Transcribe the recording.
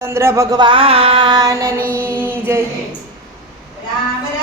ચંદ્ર ભગવાનની જય રામ